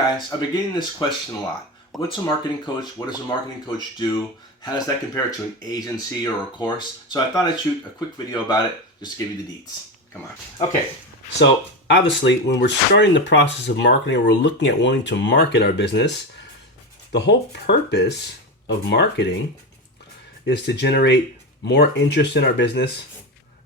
Guys, I've been getting this question a lot. What's a marketing coach? What does a marketing coach do? How does that compare to an agency or a course? So I thought I'd shoot a quick video about it, just to give you the deets. Come on. Okay, so obviously when we're starting the process of marketing, we're looking at wanting to market our business. The whole purpose of marketing is to generate more interest in our business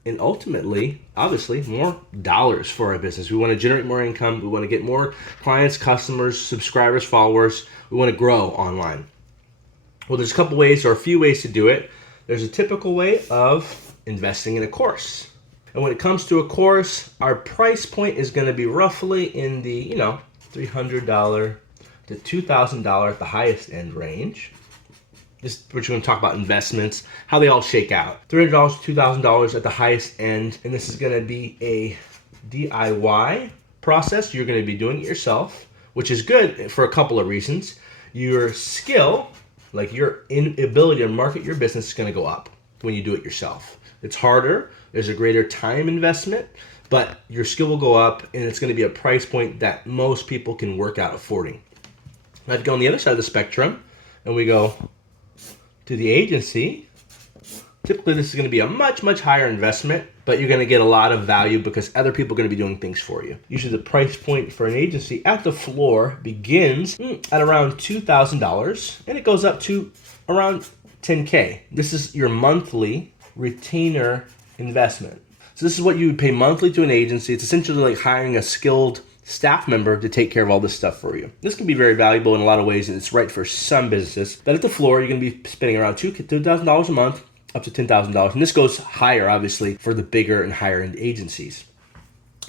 and ultimately, obviously, more dollars for our business. We want to generate more income. We want to get more clients, customers, subscribers, followers. We want to grow online. Well, there's a couple ways or a few ways to do it. There's a typical way of investing in a course. And when it comes to a course, our price point is going to be roughly in the, $300 to $2,000 at the highest end range. We're going to talk about investments, how they all shake out. $300 to $2,000 at the highest end, and this is going to be a DIY process. You're going to be doing it yourself, which is good for a couple of reasons. Your skill, like your ability to market your business, is going to go up when you do it yourself. It's harder. There's a greater time investment, but your skill will go up, and it's going to be a price point that most people can work out affording. Now, if you go on the other side of the spectrum, and we go to the agency, typically this is going to be a much, much higher investment, but you're going to get a lot of value because other people are going to be doing things for you. Usually the price point for an agency at the floor begins at around $2,000 and it goes up to around $10K. This is your monthly retainer investment. So this is what you would pay monthly to an agency. It's essentially like hiring a skilled staff member to take care of all this stuff for you. This can be very valuable in a lot of ways, and it's right for some businesses. But at the floor, you're going to be spending around $2,000 a month, up to $10,000. And this goes higher, obviously, for the bigger and higher end agencies.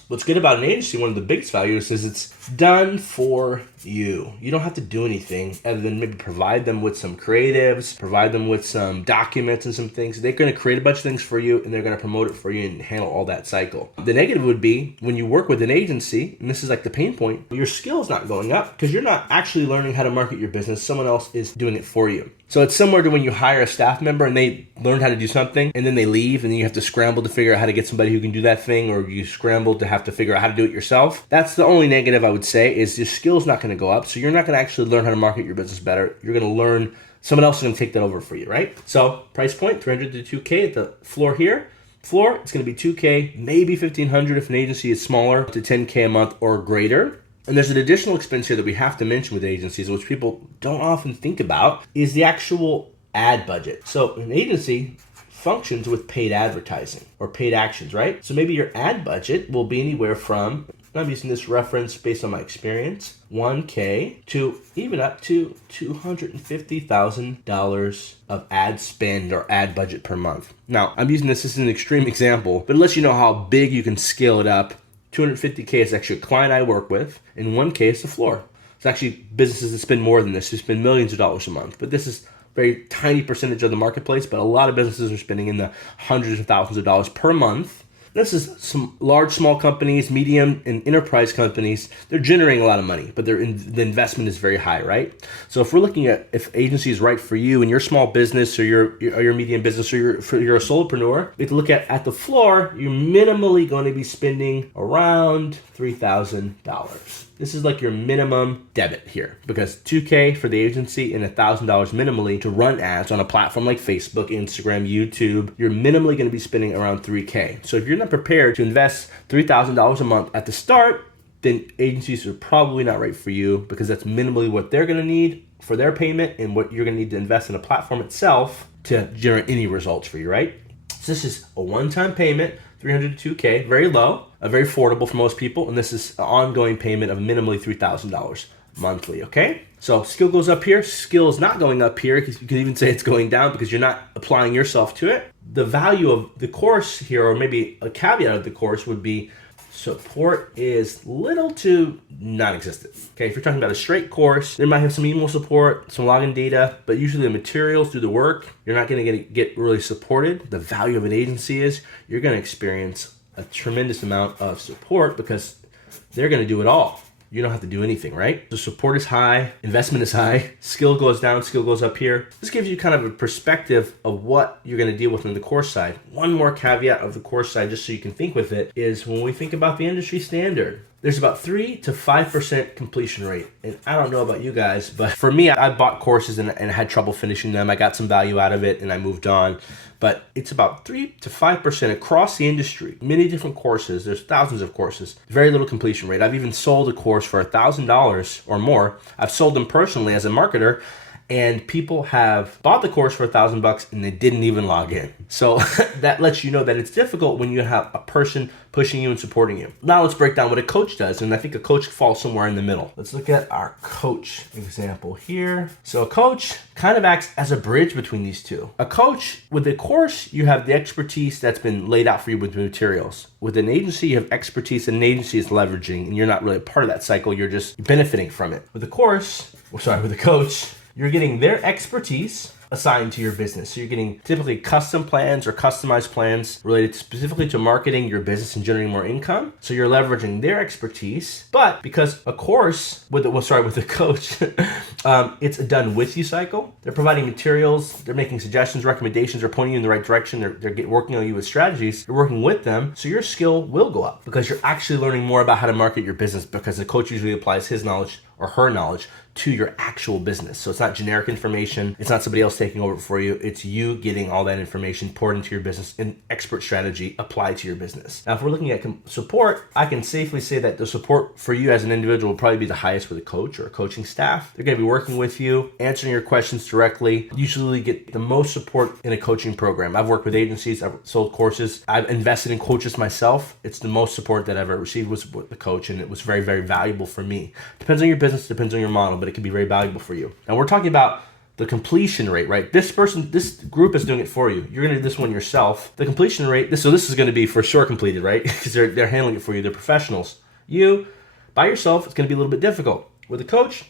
What's good about an agency, one of the biggest values, is it's done for you. You don't have to do anything other than maybe provide them with some creatives, provide them with some documents and some things. They're going to create a bunch of things for you, and they're going to promote it for you and handle all that cycle. The negative would be when you work with an agency, and this is like the pain point, your skill's not going up because you're not actually learning how to market your business. Someone else is doing it for you. So it's similar to when you hire a staff member and they learn how to do something and then they leave and then you have to scramble to figure out how to get somebody who can do that thing, or you scramble to have to figure out how to do it yourself. That's the only negative I would say, is your skill's not going to go up. So you're not going to actually learn how to market your business better. You're going to learn, someone else is going to take that over for you, right? So price point, $300 to $2K at the floor here. Floor, it's going to be $2K, maybe $1,500 if an agency is smaller, to $10K a month or greater. And there's an additional expense here that we have to mention with agencies, which people don't often think about, is the actual ad budget. So an agency functions with paid advertising or paid actions, right? So maybe your ad budget will be anywhere from, I'm using this reference based on my experience, $1K to even up to $250,000 of ad spend or ad budget per month. Now, I'm using this as an extreme example, but it lets you know how big you can scale it up. 250K is actually a client I work with, and 1K is the floor. It's actually businesses that spend more than this, who spend millions of dollars a month. But this is a very tiny percentage of the marketplace, but a lot of businesses are spending in the hundreds of thousands of dollars per month. This is some large, small companies, medium, and enterprise companies. They're generating a lot of money, but the investment is very high, right? So if we're looking at if agency is right for you and your small business or your medium business or you're a solopreneur, we have to look at the floor, you're minimally going to be spending around $3,000. This is like your minimum debit here, because $2K for the agency and $1,000 minimally to run ads on a platform like Facebook, Instagram, YouTube, you're minimally going to be spending around $3K. So if you're not prepared to invest $3,000 a month at the start, then agencies are probably not right for you, because that's minimally what they're going to need for their payment and what you're going to need to invest in a platform itself to generate any results for you, right? So this is a one-time payment, $300 to $2K, very low, very affordable for most people, and this is an ongoing payment of minimally $3,000 monthly, okay? So skill goes up here, skill is not going up here, because you can even say it's going down because you're not applying yourself to it. The value of the course here, or maybe a caveat of the course, would be support is little to non-existent. Okay, if you're talking about a straight course, they might have some email support, some login data, but usually the materials do the work. You're not going to get really supported. The value of an agency is you're going to experience a tremendous amount of support because they're going to do it all. You don't have to do anything, right? The support is high, investment is high, skill goes down, skill goes up here. This gives you kind of a perspective of what you're going to deal with on the course side. One more caveat of the course side, just so you can think with it, is when we think about the industry standard, there's about 3 to 5% completion rate. And I don't know about you guys, but for me, I bought courses and had trouble finishing them. I got some value out of it and I moved on. But it's about 3 to 5% across the industry. Many different courses. There's thousands of courses. Very little completion rate. I've even sold a course for $1,000 or more. I've sold them personally as a marketer. And people have bought the course for $1,000 and they didn't even log in. So that lets you know that it's difficult when you have a person pushing you and supporting you. Now let's break down what a coach does. And I think a coach falls somewhere in the middle. Let's look at our coach example here. So a coach kind of acts as a bridge between these two. A coach, with a course, you have the expertise that's been laid out for you with the materials. With an agency, you have expertise and an agency is leveraging, and you're not really a part of that cycle. You're just benefiting from it. With a coach, you're getting their expertise assigned to your business. So you're getting typically custom plans or customized plans related specifically to marketing your business and generating more income. So you're leveraging their expertise. But because a course with a coach, it's a done with you cycle. They're providing materials, they're making suggestions, recommendations, they're pointing you in the right direction. They're working on you with strategies. You're working with them, so your skill will go up because you're actually learning more about how to market your business, because the coach usually applies his knowledge or her knowledge to your actual business. So it's not generic information. It's not somebody else taking over for you. It's you getting all that information poured into your business and expert strategy applied to your business. Now, if we're looking at support, I can safely say that the support for you as an individual will probably be the highest with a coach or a coaching staff. They're going to be working with you, answering your questions directly. Usually get the most support in a coaching program. I've worked with agencies, I've sold courses, I've invested in coaches myself. It's the most support that I've ever received was with the coach, and it was very, very valuable for me. Depends on your business, depends on your model, but it can be very valuable for you. And we're talking about the completion rate, right? This group is doing it for you. You're going to do this one yourself. The completion rate, this is going to be for sure completed, right? Because they're handling it for you. They're professionals. You, by yourself, it's going to be a little bit difficult. With a coach,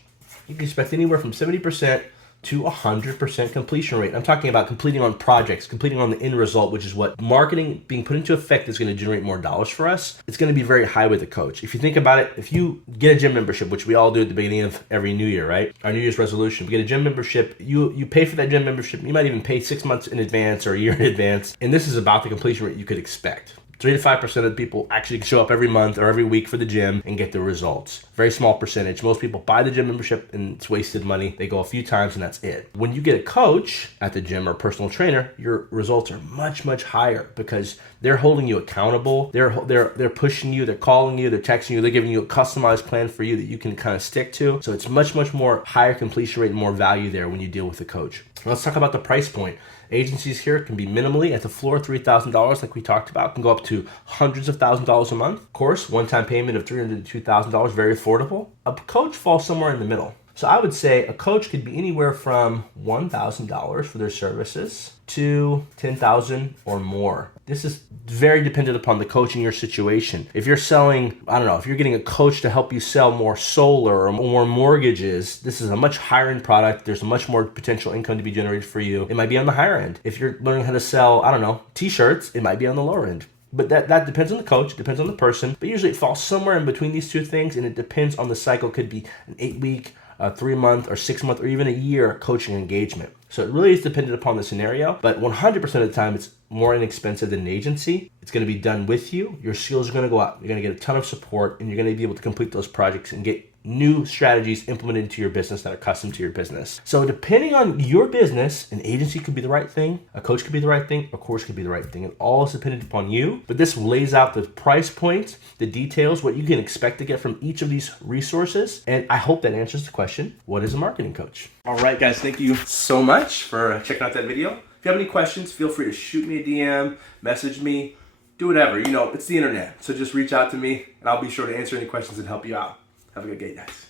you can expect anywhere from 70% to 100% completion rate. I'm talking about completing on projects, completing on the end result, which is what marketing being put into effect is going to generate more dollars for us. It's going to be very high with a coach. If you think about it, if you get a gym membership, which we all do at the beginning of every new year, right? Our New Year's resolution, we get a gym membership, you pay for that gym membership. You might even pay 6 months in advance or a year in advance. And this is about the completion rate you could expect. 3 to 5% of the people actually show up every month or every week for the gym and get the results. Very small percentage. Most people buy the gym membership and it's wasted money. They go a few times and that's it. When you get a coach at the gym or a personal trainer, your results are much, much higher because they're holding you accountable. They're pushing you. They're calling you. They're texting you. They're giving you a customized plan for you that you can kind of stick to. So it's much, much more higher completion rate and more value there when you deal with a coach. Let's talk about the price point. Agencies here can be minimally at the floor $3,000 like we talked about, can go up to hundreds of thousands of dollars a month. Of course, one-time payment of $300 to $2,000, very affordable. A coach falls somewhere in the middle. So I would say a coach could be anywhere from $1,000 for their services to $10,000 or more. This is very dependent upon the coach and your situation. If you're selling, if you're getting a coach to help you sell more solar or more mortgages, this is a much higher end product. There's much more potential income to be generated for you. It might be on the higher end. If you're learning how to sell, t-shirts, it might be on the lower end. But that depends on the coach, it depends on the person. But usually it falls somewhere in between these two things, and it depends on the cycle. It could be an 8-week, a 3-month, or 6-month, or even a year coaching engagement. So it really is dependent upon the scenario, but 100% of the time it's more inexpensive than an agency. It's going to be done with you. Your skills are going to go up. You're going to get a ton of support, and you're going to be able to complete those projects and get new strategies implemented into your business that are custom to your business. So depending on your business, an agency could be the right thing, a coach could be the right thing, a course could be the right thing. It all is dependent upon you, but this lays out the price points, the details, what you can expect to get from each of these resources. And I hope that answers the question, what is a marketing coach? All right, guys, thank you so much for checking out that video. If you have any questions, feel free to shoot me a DM, message me, do whatever. It's the internet. So just reach out to me and I'll be sure to answer any questions and help you out. Have a good day, guys.